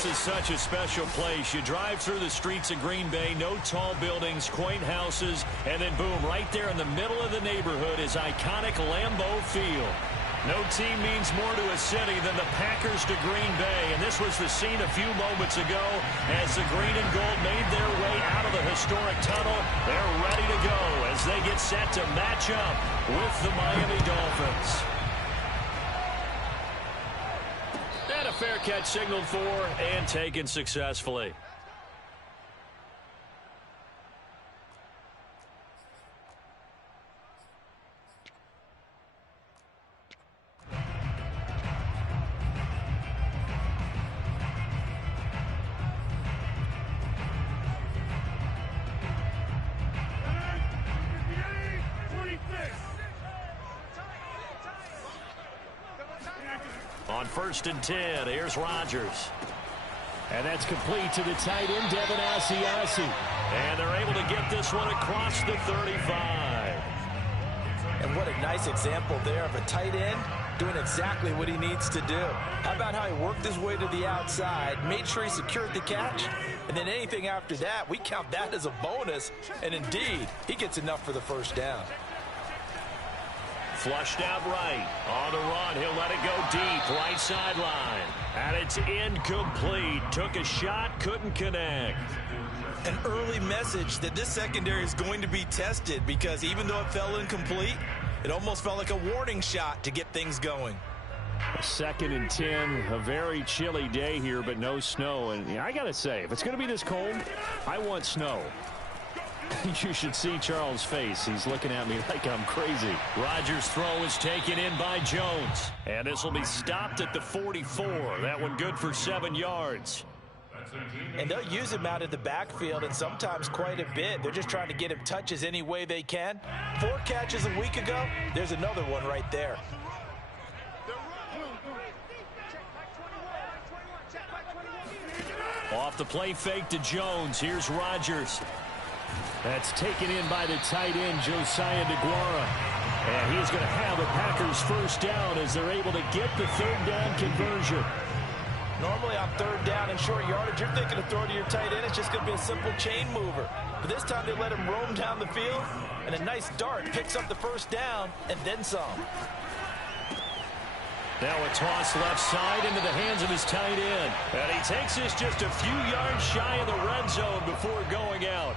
This is such a special place. You drive through the streets of Green Bay, no tall buildings, quaint houses, and then boom, right there in the middle of the neighborhood is iconic Lambeau Field. No team means more to a city than the Packers to Green Bay, and this was the scene a few moments ago as the green and gold made their way out of the historic tunnel. They're ready to go as they get set to match up with the Miami Dolphins. And a fair catch signaled for and taken successfully. On 1st and 10, here's Rodgers. And that's complete to the tight end, Devin Asiasi. And they're able to get this one across the 35. And what a nice example there of a tight end doing exactly what he needs to do. How about how he worked his way to the outside, made sure he secured the catch, and then anything after that, we count that as a bonus. And indeed, he gets enough for the first down. Flushed out right. On the run, he'll let it go deep. Right sideline. And it's incomplete. Took a shot, couldn't connect. An early message that this secondary is going to be tested because even though it fell incomplete, it almost felt like a warning shot to get things going. 2nd and 10, a very chilly day here, but no snow. And I got to say, if it's going to be this cold, I want snow. You should see Charles' face. He's looking at me like I'm crazy. Rodgers' throw is taken in by Jones. And this will be stopped at the 44. That one good for 7 yards. And they'll use him out in the backfield, and sometimes quite a bit. They're just trying to get him touches any way they can. 4 catches a week ago. There's another one right there. Off the play fake to Jones. Here's Rodgers. That's taken in by the tight end, Josiah DeGuara. And he's going to have the Packers first down as they're able to get the 3rd down conversion. Normally on 3rd down and short yardage, you're thinking of throw to your tight end. It's just going to be a simple chain mover. But this time they let him roam down the field, and a nice dart picks up the first down and then some. Now a toss left side into the hands of his tight end. And he takes this just a few yards shy of the red zone before going out.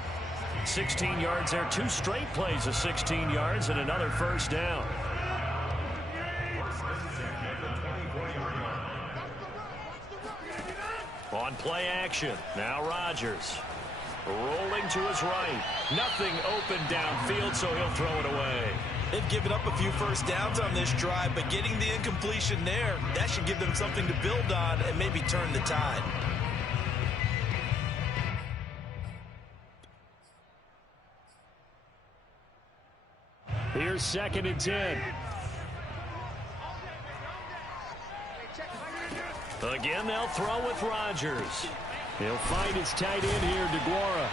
16 yards there, 2 straight plays of 16 yards and another first down. On play action, now Rodgers. Rolling to his right. Nothing open downfield, so he'll throw it away. They've given up a few first downs on this drive, but getting the incompletion there, that should give them something to build on and maybe turn the tide. Here's 2nd and 10. Again, they'll throw with Rodgers. He'll find his tight end here, DeGuara.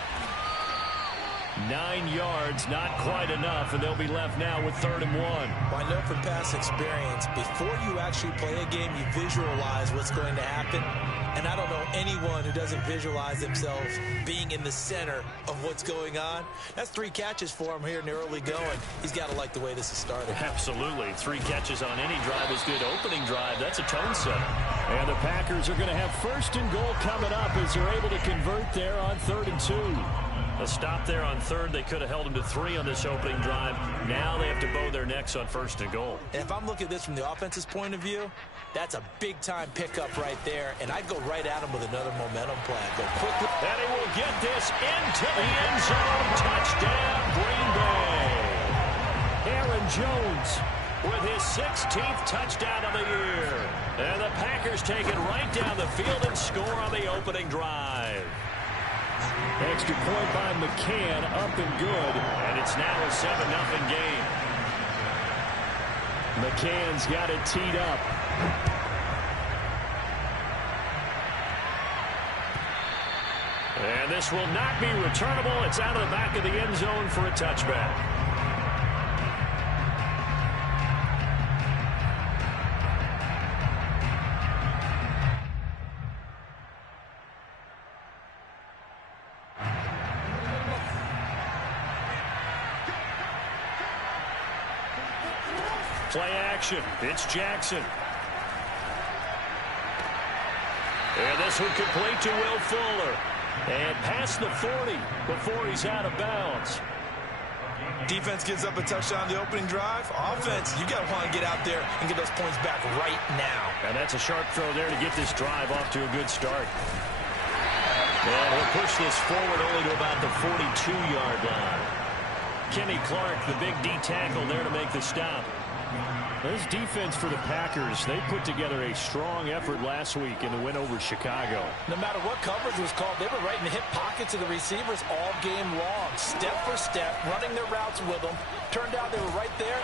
9 yards, not quite enough, and they'll be left now with 3rd and 1. Well, I know from past experience, before you actually play a game, you visualize what's going to happen. And I don't know anyone who doesn't visualize themselves being in the center of what's going on. That's 3 catches for him here in the early going. He's got to like the way this has started. Absolutely. 3 catches on any drive is good. Opening drive, that's a tone setter. And the Packers are going to have 1st and goal coming up as they're able to convert there on 3rd and 2. A stop there on 3rd. They could have held him to 3 on this opening drive. Now they have to bow their necks on 1st and goal. And if I'm looking at this from the offense's point of view, that's a big-time pickup right there, and I'd go right at him with another momentum play. I'd go quickly. And he will get this into the end zone. Touchdown, Green Bay. Aaron Jones with his 16th touchdown of the year. And the Packers take it right down the field and score on the opening drive. Extra point by McCann, up and good. And it's now a 7-0 game. McCann's got it teed up. And this will not be returnable. It's out of the back of the end zone for a touchback. Play action. It's Jackson. And this one complete to Will Fuller. And past the 40 before he's out of bounds. Defense gives up a touchdown the opening drive. Offense, you got to want to get out there and get those points back right now. And that's a sharp throw there to get this drive off to a good start. And he'll push this forward only to about the 42-yard line. Kenny Clark, the big D tackle there to make the stop. This defense for the Packers, they put together a strong effort last week in the win over Chicago. No matter what coverage was called, they were right in the hip pockets of the receivers all game long. Step for step, running their routes with them. Turned out they were right there.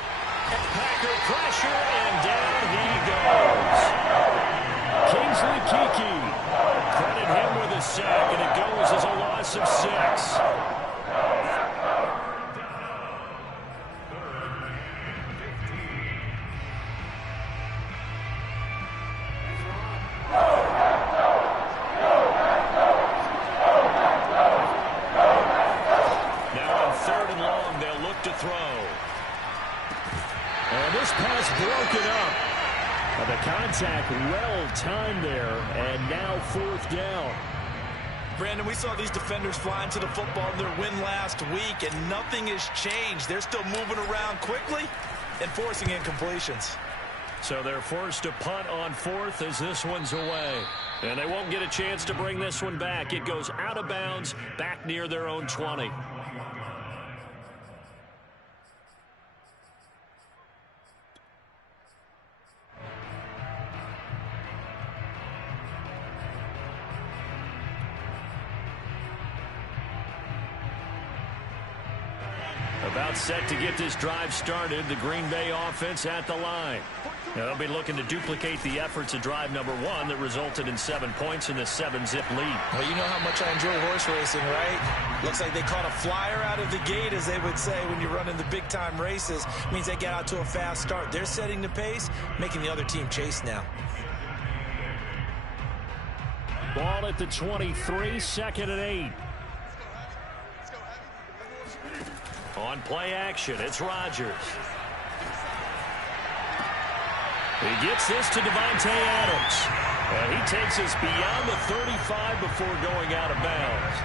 Packer pressure, and down he goes. Kingsley Keke. Credit him with a sack, and it goes as a loss of 6. Contact well timed there, and now 4th down. Brandon, we saw these defenders flying to the football in their win last week, and nothing has changed. They're still moving around quickly and forcing incompletions. So they're forced to punt on 4th as this one's away. And they won't get a chance to bring this one back. It goes out of bounds, back near their own 20. About set to get this drive started. The Green Bay offense at the line. Now they'll be looking to duplicate the efforts of drive number 1 that resulted in 7 points in the 7-zip lead. Well, you know how much I enjoy horse racing, right? Looks like they caught a flyer out of the gate, as they would say when you're running the big-time races. It means they get out to a fast start. They're setting the pace, making the other team chase now. Ball at the 23, 2nd and 8. On play action, it's Rodgers. He gets this to Davante Adams. And he takes us beyond the 35 before going out of bounds.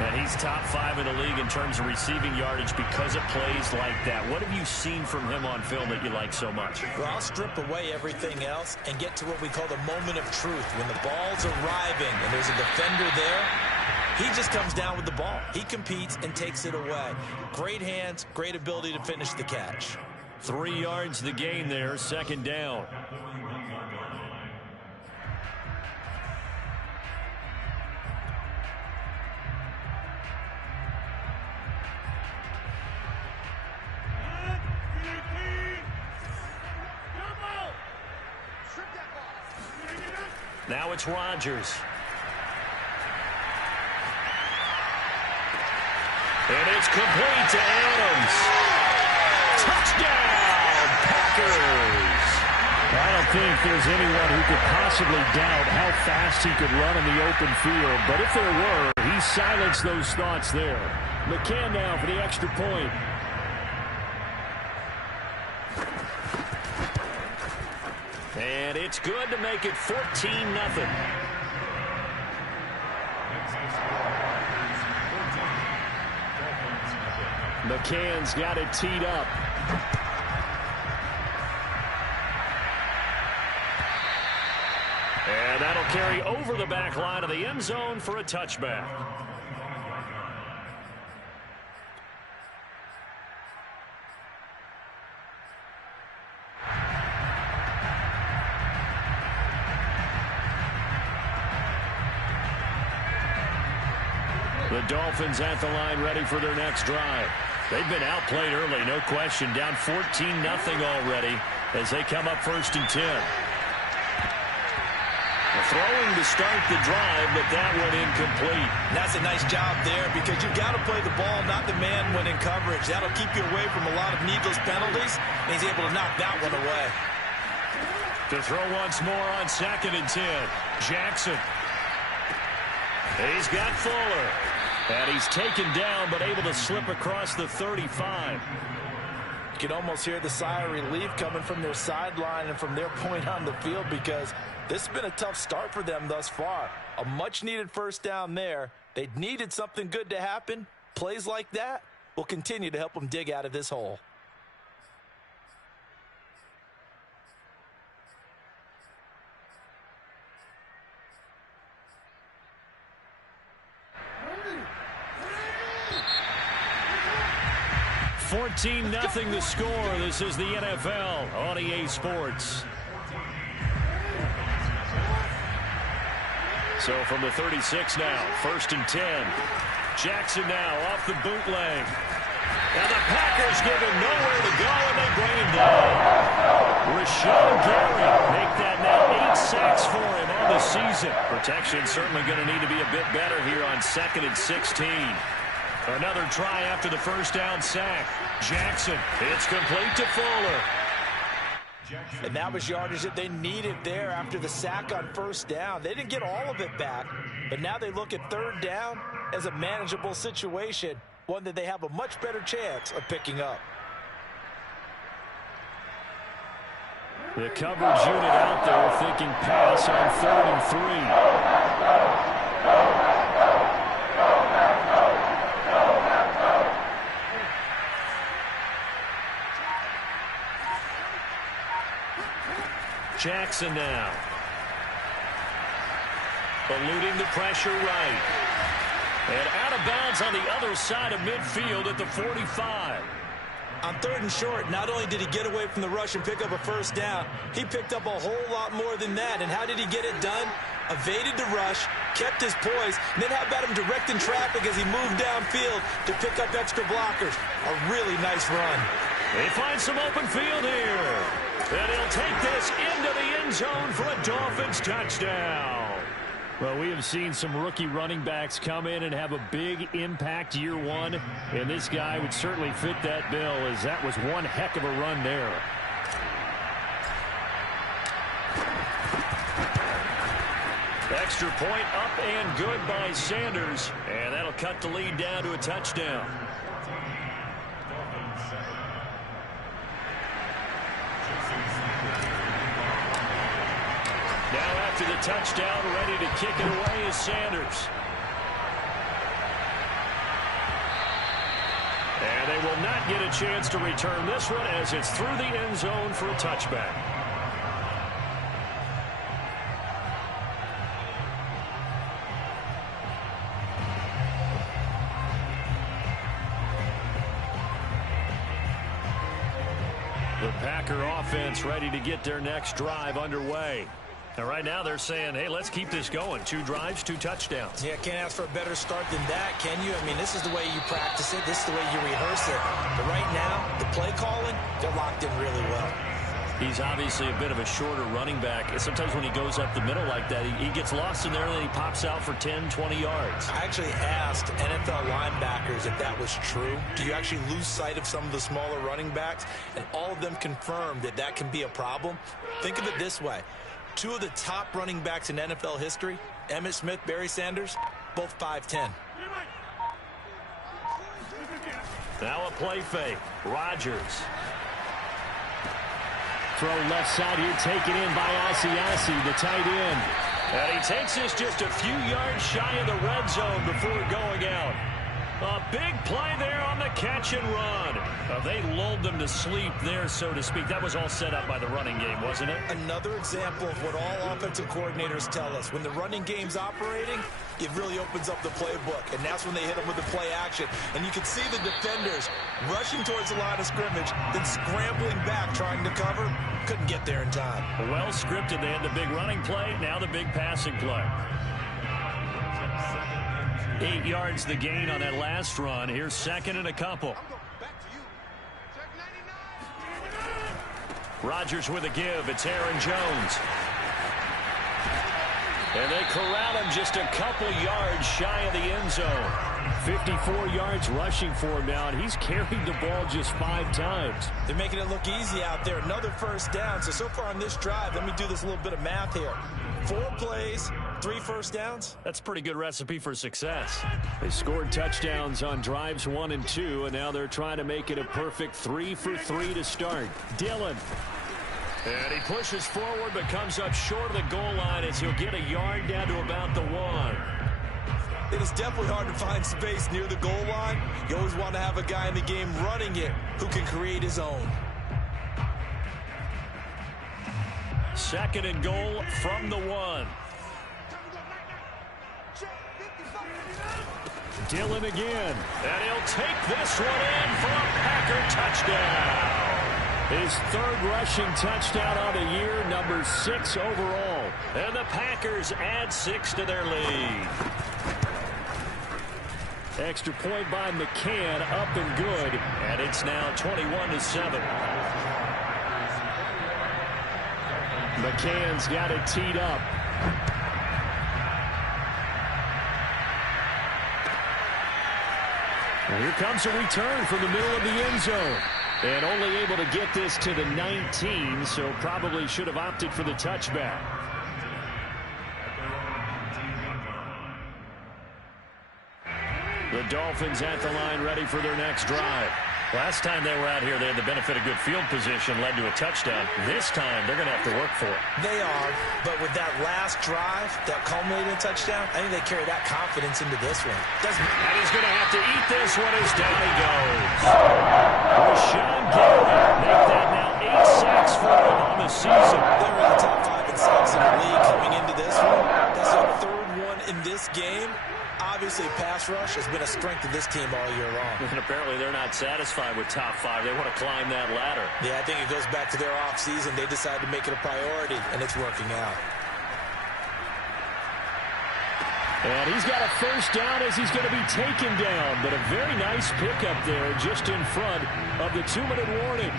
And he's top 5 in the league in terms of receiving yardage because of plays like that. What have you seen from him on film that you like so much? Well, I'll strip away everything else and get to what we call the moment of truth. When the ball's arriving and there's a defender there, he just comes down with the ball. He competes and takes it away. Great hands, great ability to finish the catch. 3 yards the gain there, 2nd down. Now it's Rodgers. And it's complete to Adams. Touchdown, Packers. I don't think there's anyone who could possibly doubt how fast he could run in the open field. But if there were, he silenced those thoughts there. McCann now for the extra point. And it's good to make it 14-0. McCann's got it teed up. And that'll carry over the back line of the end zone for a touchback. The Dolphins at the line ready for their next drive. They've been outplayed early, no question. Down 14-0 already as they come up 1st and 10. Throwing to start the drive, but that one incomplete. That's a nice job there because you've got to play the ball, not the man when in coverage. That'll keep you away from a lot of needless penalties, and he's able to knock that one away. To throw once more on 2nd and 10. Jackson. He's got Fuller. And he's taken down, but able to slip across the 35. You can almost hear the sigh of relief coming from their sideline and from their point on the field, because this has been a tough start for them thus far. A much-needed first down there. They needed something good to happen. Plays like that will continue to help them dig out of this hole. $14-0 the score. This is the NFL on EA Sports. So from the 36 now, 1st and 10. Jackson now off the bootleg. And the Packers give him nowhere to go, and they bring him down. Rashawn Gary make that now 8 sacks for him on the season. Protection certainly going to need to be a bit better here on 2nd and 16. Another try after the first down sack. Jackson, it's complete to Fuller. And that was yardage that they needed there after the sack on first down. They didn't get all of it back, but now they look at 3rd down as a manageable situation, one that they have a much better chance of picking up. The coverage unit out there thinking pass on 3rd and 3. Jackson now. Eluding the pressure right. And out of bounds on the other side of midfield at the 45. On 3rd and short, not only did he get away from the rush and pick up a first down, he picked up a whole lot more than that. And how did he get it done? Evaded the rush, kept his poise, and then how about him directing traffic as he moved downfield to pick up extra blockers? A really nice run. They find some open field here. And he'll take this into the end zone for a Dolphins touchdown. Well, we have seen some rookie running backs come in and have a big impact year one, and this guy would certainly fit that bill, as that was one heck of a run there. Extra point up and good by Sanders, and that'll cut the lead down to a touchdown. Now after the touchdown, ready to kick it away is Sanders. And they will not get a chance to return this one as it's through the end zone for a touchback. The Packer offense ready to get their next drive underway. And right now they're saying, hey, let's keep this going. 2 drives, 2 touchdowns. Yeah, can't ask for a better start than that, can you? I mean, this is the way you practice it. This is the way you rehearse it. But right now, the play calling, they're locked in really well. He's obviously a bit of a shorter running back. Sometimes when he goes up the middle like that, he gets lost in there and then he pops out for 10, 20 yards. I actually asked NFL linebackers if that was true. Do you actually lose sight of some of the smaller running backs? And all of them confirmed that that can be a problem. Think of it this way. 2 of the top running backs in NFL history, Emmitt Smith, Barry Sanders, both 5'10". Now a play fake. Rodgers. Throw left side here, taken in by Asiasi, the tight end. And he takes this just a few yards shy of the red zone before going out. A big play there on the catch and run. They lulled them to sleep there, so to speak. That was all set up by the running game, wasn't it? Another example of what all offensive coordinators tell us. When the running game's operating, it really opens up the playbook. And that's when they hit them with the play action. And you can see the defenders rushing towards the line of scrimmage, then scrambling back, trying to cover. Couldn't get there in time. Well scripted. They had the big running play, now the big passing play. 8 yards the gain on that last run. Here's 2nd and a couple. Rodgers with a give. It's Aaron Jones. And they corral him just a couple yards shy of the end zone. 54 yards rushing for him now, and he's carried the ball just 5 times. They're making it look easy out there. Another first down. So far on this drive, let me do this little bit of math here. 4 plays, 3 first downs. That's a pretty good recipe for success. They scored touchdowns on drives 1 and 2, and now they're trying to make it a perfect 3 for 3 to start. Dillon. And he pushes forward but comes up short of the goal line as he'll get a yard down to about the 1. It is definitely hard to find space near the goal line. You always want to have a guy in the game running it who can create his own. 2nd and goal from the 1. Dillon again. And he'll take this one in for a Packer touchdown. His 3rd rushing touchdown on the year, number 6 overall. And the Packers add 6 to their lead. Extra point by McCann, up and good. And it's now 21-7. McCann's got it teed up. And here comes a return from the middle of the end zone. And only able to get this to the 19, so probably should have opted for the touchback. The Dolphins at the line, ready for their next drive. Last time they were out here, they had the benefit of good field position, led to a touchdown. This time, they're going to have to work for it. They are, but with that last drive that culminated in a touchdown, I think they carry that confidence into this one. And he's going to have to eat this one as down he goes. Rashawn Gary make that now 8 sacks for him on the season. They were in the top 5 in sacks in the league coming into this one. That's their 3rd one in this game. Obviously, pass rush has been a strength of this team all year long. And apparently they're not satisfied with top 5. They want to climb that ladder. Yeah, I think it goes back to their offseason. They decided to make it a priority, and it's working out. And he's got a first down as he's going to be taken down. But a very nice pickup there just in front of the 2-minute warning.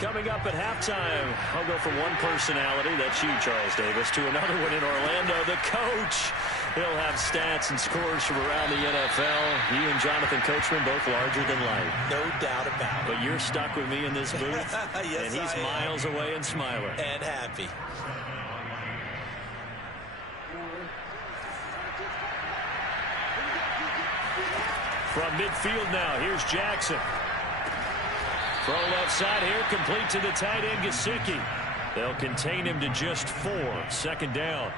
Coming up at halftime, I'll go from one personality, that's you, Charles Davis, to another one in Orlando, the coach. He'll have stats and scores from around the NFL. You and Jonathan Coachman, both larger than life. No doubt about it. But you're stuck with me in this booth, yes, and he's miles away and smiling. And happy. From midfield now, here's Jackson. Throw left side here, complete to the tight end, Gesicki. They'll contain him to just 4. 2nd down.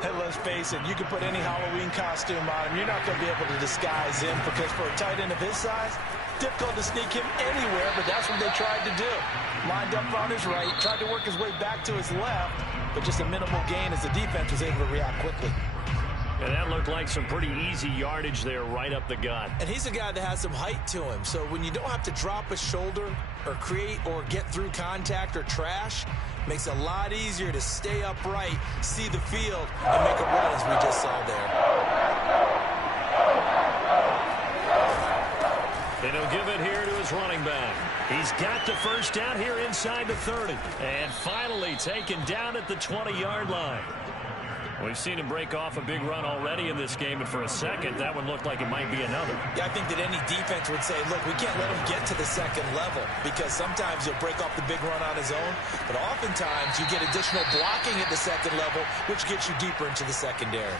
Hey, let's face it, you can put any Halloween costume on him. You're not going to be able to disguise him because for a tight end of his size, difficult to sneak him anywhere, but that's what they tried to do. Lined up on his right, tried to work his way back to his left, but just a minimal gain as the defense was able to react quickly. And that looked like some pretty easy yardage there right up the gut. And he's a guy that has some height to him. So when you don't have to drop a shoulder or create or get through contact or trash, makes it a lot easier to stay upright, see the field, and make a run as we just saw there. And he'll give it here to his running back. He's got the first down here inside the 30. And finally taken down at the 20-yard line. We've seen him break off a big run already in this game, and for a second, that one looked like it might be another. Yeah, I think that any defense would say, look, we can't let him get to the 2nd level because sometimes he'll break off the big run on his own, but oftentimes you get additional blocking at the 2nd level, which gets you deeper into the secondary.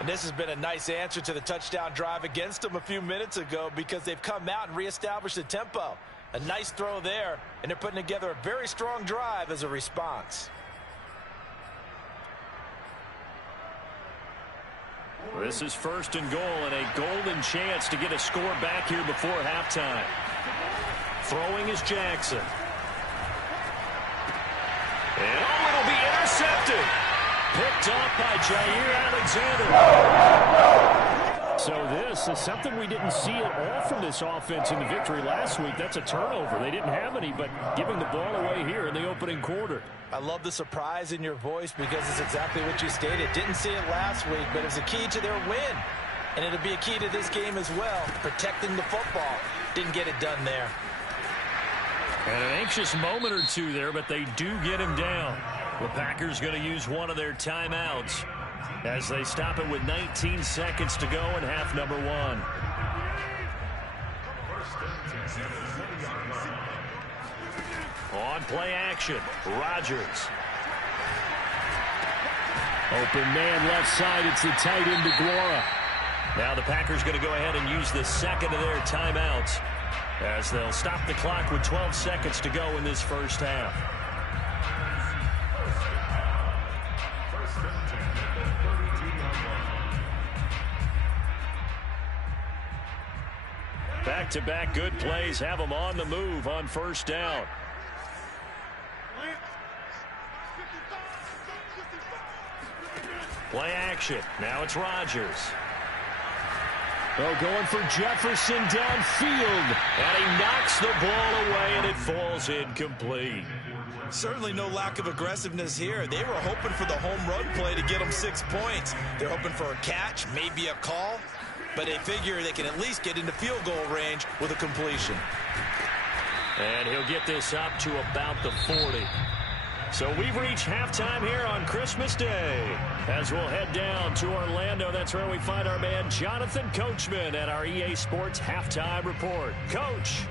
And this has been a nice answer to the touchdown drive against them a few minutes ago because they've come out and reestablished the tempo. A nice throw there, and they're putting together a very strong drive as a response. This is 1st and goal and a golden chance to get a score back here before halftime. Throwing is Jackson. And it'll be intercepted. Picked up by Jair Alexander. So this is something we didn't see at all from this offense in the victory last week. That's a turnover. They didn't have any, but giving the ball away here in the opening quarter. I love the surprise in your voice because it's exactly what you stated. Didn't see it last week, but it's a key to their win. And it'll be a key to this game as well, protecting the football. Didn't get it done there. And an anxious moment or two there, but they do get him down. The Packers going to use one of their timeouts as they stop it with 19 seconds to go in half number 1. On play action, Rodgers. Open man left side. It's the tight end DeGuara. Now the Packers going to go ahead and use the second of their timeouts as they'll stop the clock with 12 seconds to go in this first half. Back-to-back good plays have them on the move on first down. Play action. Now it's Rodgers. Oh, going for Jefferson downfield. And he knocks the ball away, and it falls incomplete. Certainly no lack of aggressiveness here. They were hoping for the home run play to get them 6 points. They're hoping for a catch, maybe a call, but they figure they can at least get into field goal range with a completion. And he'll get this up to about the 40. So we've reached halftime here on Christmas Day. As we'll head down to Orlando, that's where we find our man Jonathan Coachman at our EA Sports Halftime Report. Coach.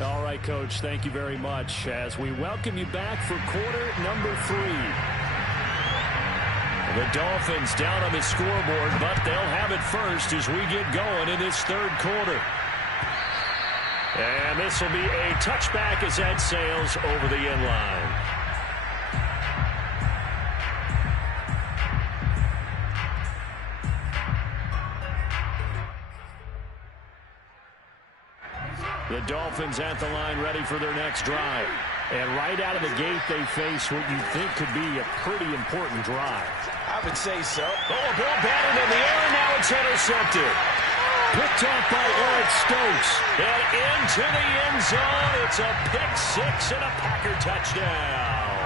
All right, Coach, thank you very much as we welcome you back for quarter number 3. The Dolphins down on the scoreboard, but they'll have it first as we get going in this third quarter. And this will be a touchback as that sails over the end line. The Dolphins at the line ready for their next drive. And right out of the gate, they face what you think could be a pretty important drive. I would say so. Oh, a ball batted in the air, and now it's intercepted. Picked off by Eric Stokes. And into the end zone. It's a pick six and a Packer touchdown.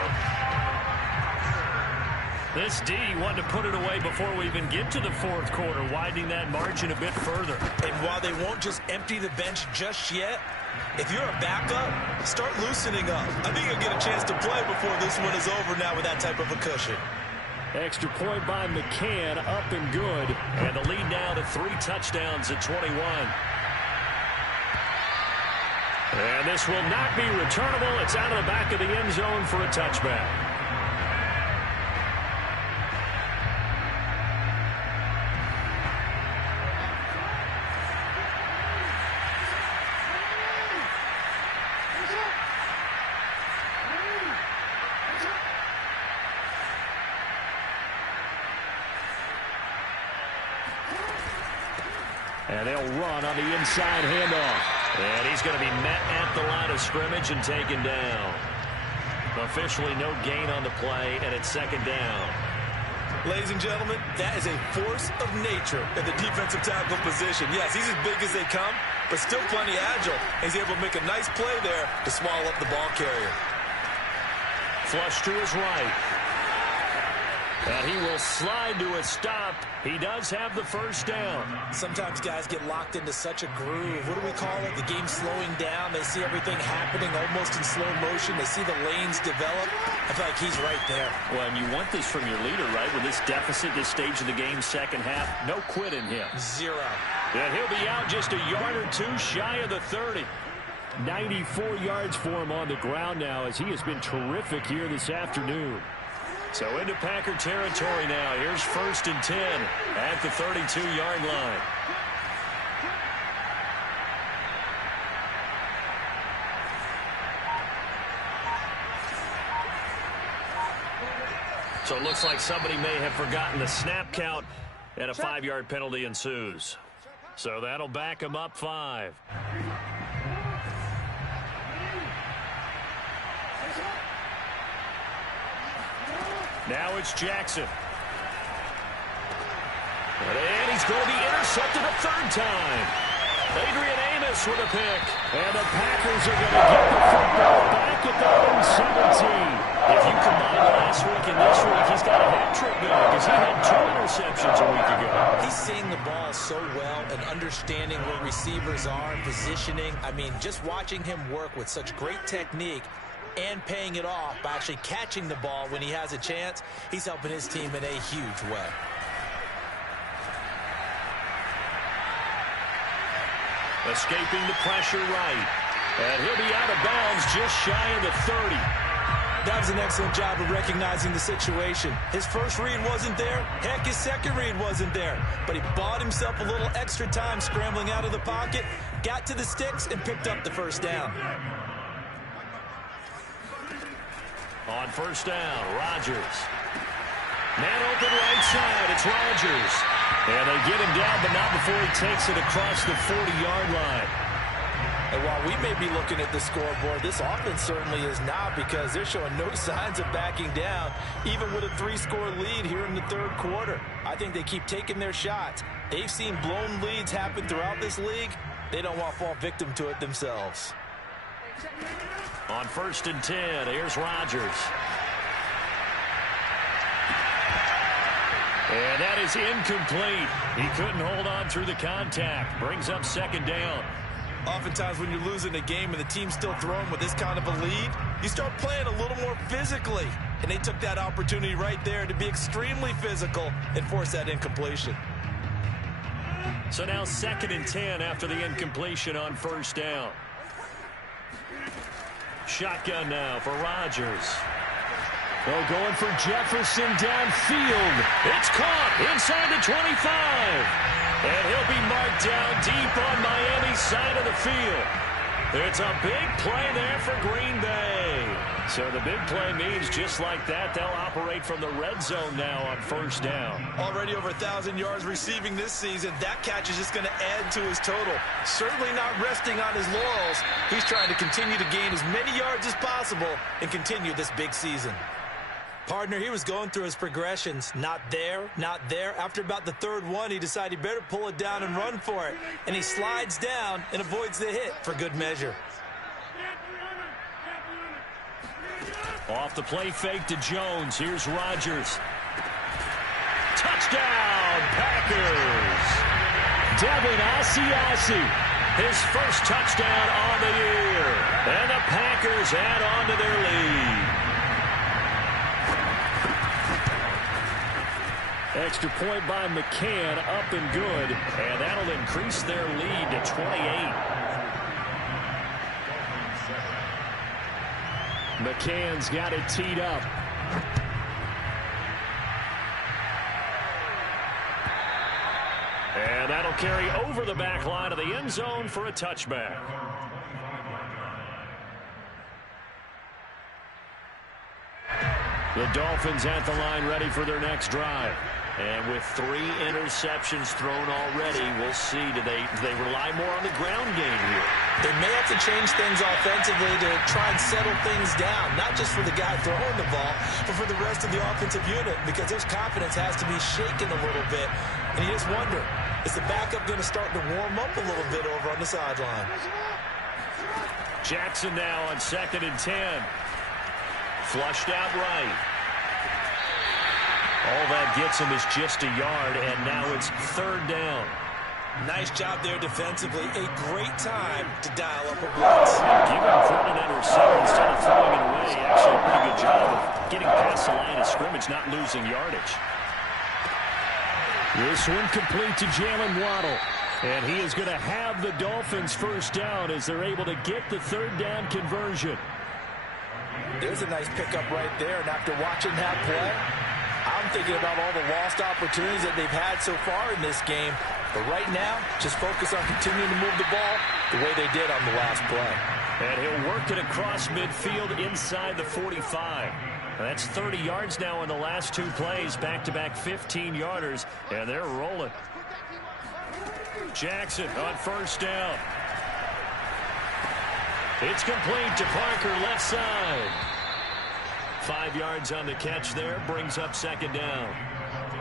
This D wanted to put it away before we even get to the fourth quarter, widening that margin a bit further. And while they won't just empty the bench just yet, if you're a backup, start loosening up. I think you'll get a chance to play before this one is over now with that type of a cushion. Extra point by McCann, up and good. And the lead now to 3 touchdowns at 21. And this will not be returnable. It's out of the back of the end zone for a touchback. And they'll run on the inside handoff. And he's going to be met at the line of scrimmage and taken down. Officially no gain on the play, and it's second down. Ladies and gentlemen, that is a force of nature in the defensive tackle position. Yes, he's as big as they come, but still plenty agile. He's able to make a nice play there to swallow up the ball carrier. Flush to his right. And he will slide to a stop. He does have the first down. Sometimes guys get locked into such a groove. What do we call it? The game slowing down. They see everything happening almost in slow motion. They see the lanes develop. I feel like he's right there. Well, and you want this from your leader, right? With this deficit, this stage of the game, second half, no quit in him. 0. And he'll be out just a yard or two shy of the 30. 94 yards for him on the ground now as he has been terrific here this afternoon. So into Packer territory now. Here's 1st and 10 at the 32-yard line. So it looks like somebody may have forgotten the snap count, and a 5-yard penalty ensues. So that'll back him up 5. Now it's Jackson. And he's going to be intercepted a 3rd time. Adrian Amos with a pick. And the Packers are going to get the football back at their own 17. If you combine last week and this week, he's got a hat trick going because he had 2 interceptions a week ago. He's seeing the ball so well and understanding where receivers are, positioning. I mean, just watching him work with such great technique and paying it off by actually catching the ball when he has a chance, he's helping his team in a huge way. Escaping the pressure right. And he'll be out of bounds just shy of the 30. That was an excellent job of recognizing the situation. His first read wasn't there. Heck, his second read wasn't there. But he bought himself a little extra time scrambling out of the pocket, got to the sticks, and picked up the first down. On first down, Rodgers. Man open right side, it's Rodgers. And they get him down, but not before he takes it across the 40-yard line. And while we may be looking at the scoreboard, this offense certainly is not, because they're showing no signs of backing down, even with a 3-score lead here in the third quarter. I think they keep taking their shots. They've seen blown leads happen throughout this league. They don't want to fall victim to it themselves. On first and 10, here's Rodgers. And that is incomplete. He couldn't hold on through the contact. Brings up second down. Oftentimes when you're losing a game and the team's still throwing with this kind of a lead, you start playing a little more physically. And they took that opportunity right there to be extremely physical and force that incompletion. So now second and 10 after the incompletion on first down. Shotgun now for Rodgers. Oh, going for Jefferson downfield. It's caught inside the 25. And he'll be marked down deep on Miami's side of the field. It's a big play there for Green Bay. So the big play means just like that, they'll operate from the red zone now on first down. Already over 1,000 yards receiving this season. That catch is just going to add to his total. Certainly not resting on his laurels. He's trying to continue to gain as many yards as possible and continue this big season. Partner, he was going through his progressions. Not there, not there. After about the third one, he decided he better pull it down and run for it. And he slides down and avoids the hit for good measure. Off the play fake to Jones. Here's Rodgers. Touchdown, Packers. Devin Asiasi. His first touchdown on the year. And the Packers add on to their lead. Extra point by McCann, up and good. And that'll increase their lead to 28. McCann's got it teed up. And that'll carry over the back line of the end zone for a touchback. The Dolphins at the line ready for their next drive. And with 3 interceptions thrown already, we'll see. Do they rely more on the ground game here? They may have to change things offensively to try and settle things down, not just for the guy throwing the ball, but for the rest of the offensive unit, because his confidence has to be shaken a little bit. And you just wonder, is the backup going to start to warm up a little bit over on the sideline? Jackson now on second and 10. Flushed out right. All that gets him is just a yard, and now it's third down. Nice job there defensively. A great time to dial up a blitz. Give him credit under center instead of throwing it away. Actually, a pretty good job of getting past the line of scrimmage, not losing yardage. This one complete to Jalen Waddle. And he is going to have the Dolphins first down as they're able to get the third down conversion. There's a nice pickup right there, and after watching that play, I'm thinking about all the lost opportunities that they've had so far in this game. But right now, just focus on continuing to move the ball the way they did on the last play. And he'll work it across midfield inside the 45. That's 30 yards now in the last 2 plays, back-to-back 15-yarders, and they're rolling. Jackson on first down. It's complete to Parker, left side. 5 yards on the catch there, brings up second down.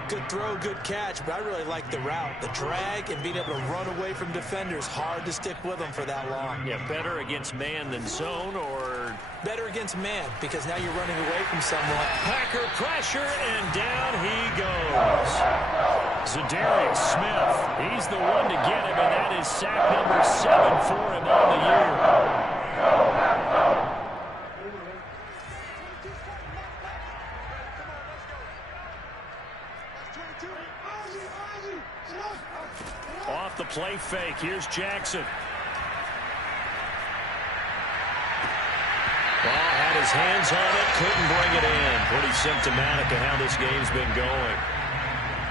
Good throw, good catch, but I really like the route. The drag and being able to run away from defenders. Hard to stick with them for that long. Yeah, better against man than zone, or? Better against man, because now you're running away from someone. Packer pressure, and down he goes. Zadarius Smith, he's the one to get him, and that is sack number 7 for him on the year. Off the play fake, here's Jackson. Well, had his hands on it, couldn't bring it in. Pretty symptomatic of how this game's been going.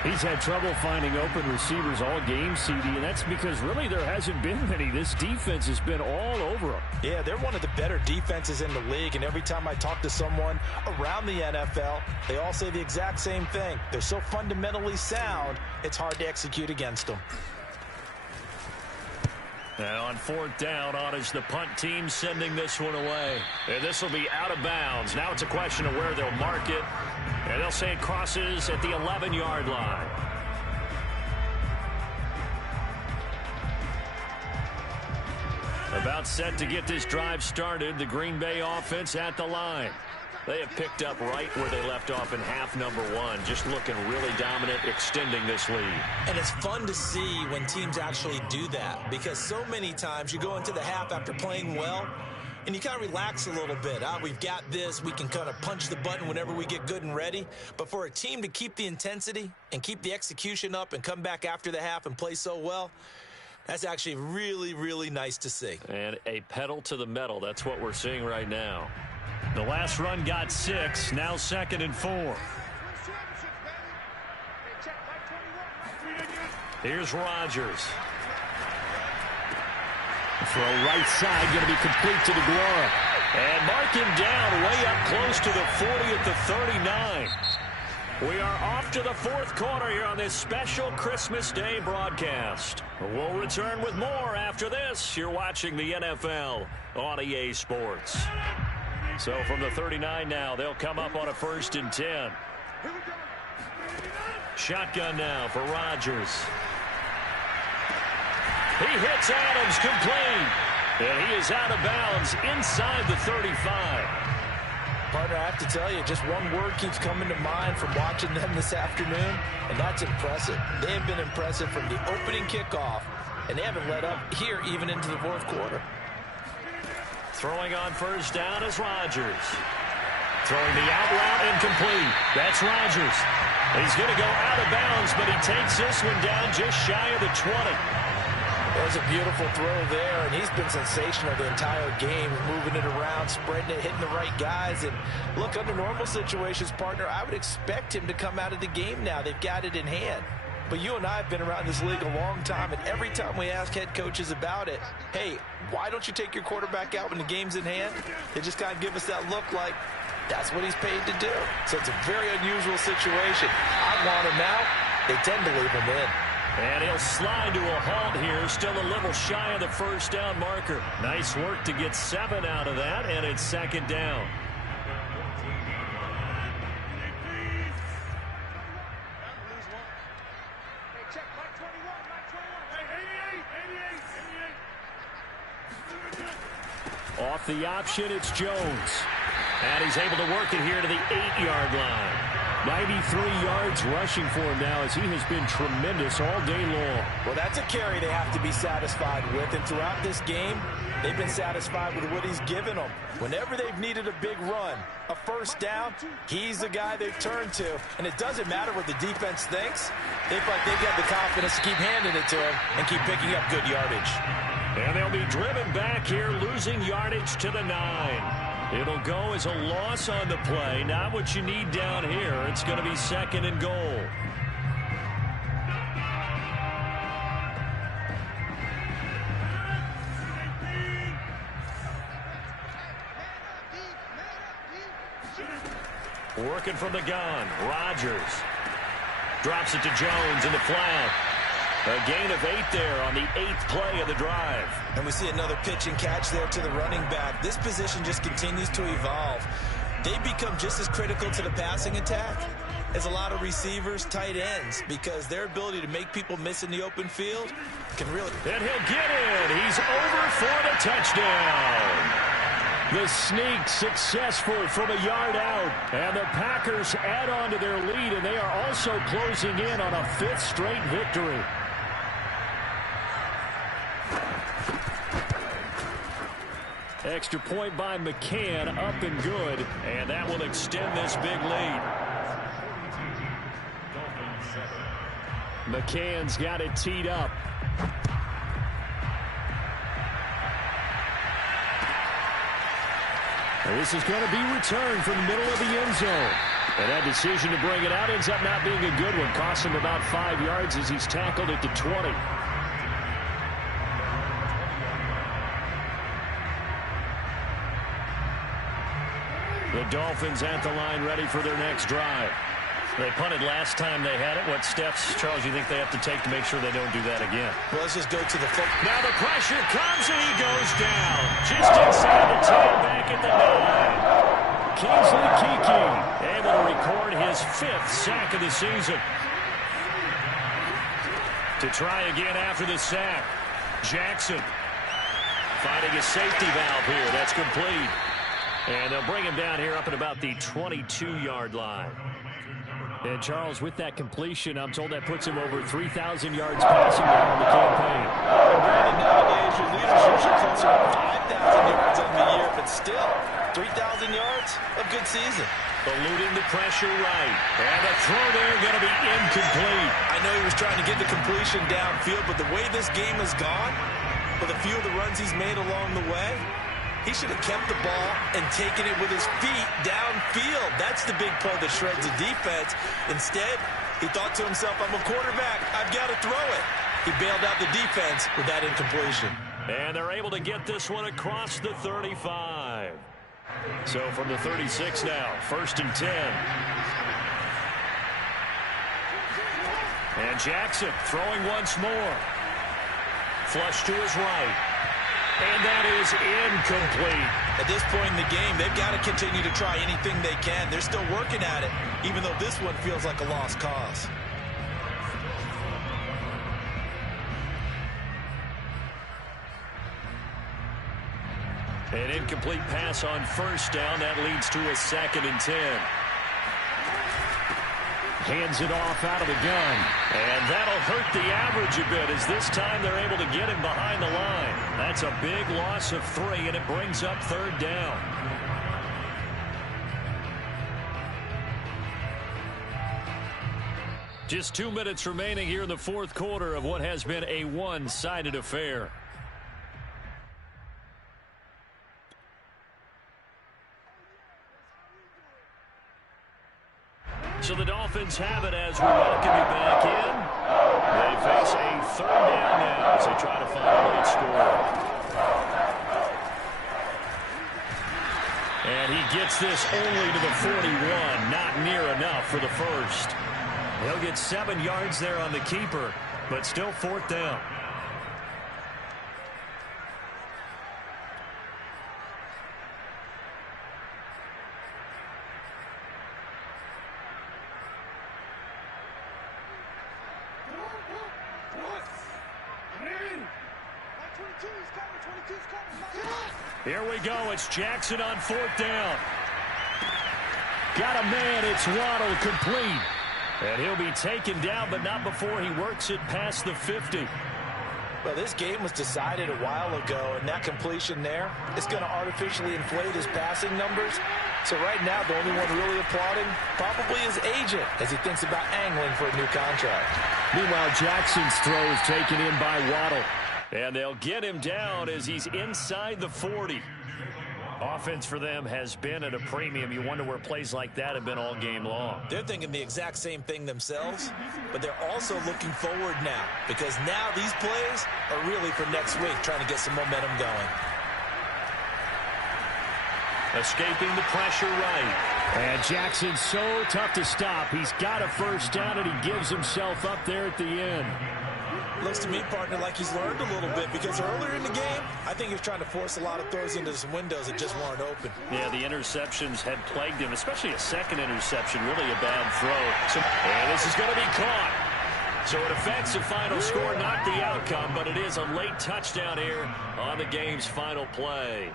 He's had trouble finding open receivers all game, CD, and that's because really there hasn't been many. This defense has been all over him. Yeah, they're one of the better defenses in the league, and every time I talk to someone around the NFL, they all say the exact same thing. They're so fundamentally sound, it's hard to execute against them. And on fourth down, on is the punt team sending this one away. And this will be out of bounds. Now it's a question of where they'll mark it. And they'll say it crosses at the 11-yard line. About set to get this drive started. The Green Bay offense at the line. They have picked up right where they left off in half number one. Just looking really dominant, extending this lead. And it's fun to see when teams actually do that, because so many times you go into the half after playing well, and you kind of relax a little bit. We've got this. We can kind of punch the button whenever we get good and ready. But for a team to keep the intensity and keep the execution up and come back after the half and play so well, that's actually really, really nice to see. And a pedal to the metal. That's what we're seeing right now. The last run got 6. Now 2nd and 4. Here's Rodgers. Throw right side, going to be complete to DeGuara. And mark him down way up close to the 40 at the 39. We are off to the fourth quarter here on this special Christmas Day broadcast. We'll return with more after this. You're watching the NFL on EA Sports. So from the 39 now, they'll come up on a 1st and 10. Shotgun now for Rodgers. He hits Adams complete. And he is out of bounds inside the 35. Partner, I have to tell you, just one word keeps coming to mind from watching them this afternoon, and that's impressive. They have been impressive from the opening kickoff, and they haven't let up here even into the fourth quarter. Throwing on 1st down is Rodgers. Throwing the out route incomplete. That's Rodgers. He's going to go out of bounds, but he takes this one down just shy of the 20. There's a beautiful throw there, and he's been sensational the entire game, moving it around, spreading it, hitting the right guys. And look, under normal situations, partner, I would expect him to come out of the game now. They've got it in hand. But you and I have been around this league a long time, and every time we ask head coaches about it, hey, why don't you take your quarterback out when the game's in hand? They just kind of give us that look like that's what he's paid to do. So it's a very unusual situation. I want him out. They tend to leave him in. And he'll slide to a halt here, still a little shy of the 1st down marker. Nice work to get 7 out of that, and it's 2nd down. Off the option, it's Jones. And he's able to work it here to the 8-yard line. 93 yards rushing for him now as he has been tremendous all day long. Well, that's a carry they have to be satisfied with. And throughout this game, they've been satisfied with what he's given them. Whenever they've needed a big run, a 1st down, he's the guy they've turned to. And it doesn't matter what the defense thinks. They feel like they've got the confidence to keep handing it to him and keep picking up good yardage. And they'll be driven back here, losing yardage to the 9. It'll go as a loss on the play. Not what you need down here. It's going to be 2nd and goal. Working from the gun. Rodgers drops it to Jones in the flat. A gain of 8 there on the 8th play of the drive. And we see another pitch and catch there to the running back. This position just continues to evolve. They become just as critical to the passing attack as a lot of receivers, tight ends, because their ability to make people miss in the open field can really... And he'll get in. He's over for the touchdown. The sneak successful from a yard out. And the Packers add on to their lead, and they are also closing in on a 5th straight victory. Extra point by McCann, up and good. And that will extend this big lead. McCann's got it teed up. This is going to be returned from the middle of the end zone. And that decision to bring it out ends up not being a good one. Costs him about 5 yards as he's tackled at the 20. The Dolphins at the line ready for their next drive. They punted last time they had it. What steps, Charles, you think they have to take to make sure they don't do that again? Well, let's just go to the foot. Now the pressure comes and he goes down. Just inside the 10, back at the 9. Kingsley Keke able to record his 5th sack of the season. To try again after the sack. Jackson finding a safety valve here. That's complete. And they'll bring him down here up at about the 22-yard line. And, Charles, with that completion, I'm told that puts him over 3,000 yards passing now in the campaign. Brandon, nowadays, your leaders usually closer to 5,000 yards on the year, but still, 3,000 yards, a good season. Eluding the pressure right. And the throw there going to be incomplete. I know he was trying to get the completion downfield, but the way this game has gone, with a few of the runs he's made along the way, he should have kept the ball and taken it with his feet downfield. That's the big play that shreds the defense. Instead, he thought to himself, I'm a quarterback. I've got to throw it. He bailed out the defense with that incompletion. And they're able to get this one across the 35. So from the 36 now, 1st and 10. And Jackson throwing once more. Flush to his right. And that is incomplete. At this point in the game, they've got to continue to try anything they can. They're still working at it, even though this one feels like a lost cause. An incomplete pass on 1st down. That leads to a 2nd and 10. Hands it off out of the gun. And that'll hurt the average a bit as this time they're able to get him behind the line. That's a big loss of 3, and it brings up 3rd down. Just 2 minutes remaining here in the 4th quarter of what has been a one-sided affair. So the Dolphins have it as we welcome you back in. They face a 3rd down now as they try to find a late score. And he gets this only to the 41. Not near enough for the 1st. He'll get 7 yards there on the keeper, but still 4th down. Here we go. It's Jackson on 4th down. Got a man. It's Waddle complete. And he'll be taken down, but not before he works it past the 50. Well, this game was decided a while ago, and that completion there is going to artificially inflate his passing numbers. So right now, the only one really applauding probably his agent as he thinks about angling for a new contract. Meanwhile, Jackson's throw is taken in by Waddle. And they'll get him down as he's inside the 40. Offense for them has been at a premium. You wonder where plays like that have been all game long. They're thinking the exact same thing themselves, but they're also looking forward now because now these plays are really for next week, trying to get some momentum going. Escaping the pressure right. And Jackson's so tough to stop. He's got a 1st down, and he gives himself up there at the end. Looks to me, partner, like he's learned a little bit because earlier in the game, I think he was trying to force a lot of throws into some windows that just weren't open. Yeah, the interceptions had plagued him, especially a 2nd interception, really a bad throw. And this is going to be caught. So it affects the final score, not the outcome, but it is a late touchdown here on the game's final play.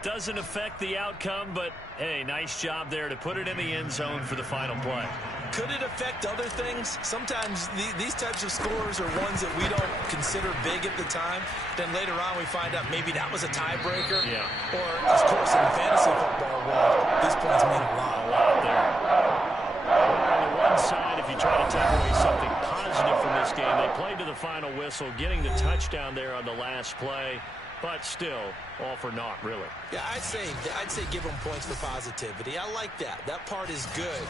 Doesn't affect the outcome, but, hey, nice job there to put it in the end zone for the final play. Could it affect other things? Sometimes these types of scores are ones that we don't consider big at the time. Then later on we find out maybe that was a tiebreaker. Yeah. Or, of course, in the fantasy football world, these points mean a lot. A lot there. On the one side, if you try to take away something positive from this game, they played to the final whistle, getting the touchdown there on the last play. But still, all for naught, really. Yeah, I'd say give them points for positivity. I like that. That part is good.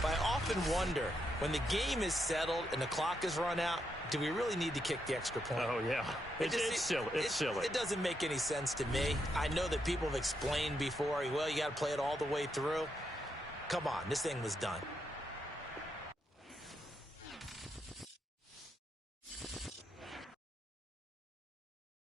But I often wonder, when the game is settled and the clock is run out, do we really need to kick the extra point? Oh, yeah. It's silly. It's silly. It doesn't make any sense to me. I know that people have explained before, well, you got to play it all the way through. Come on, this thing was done.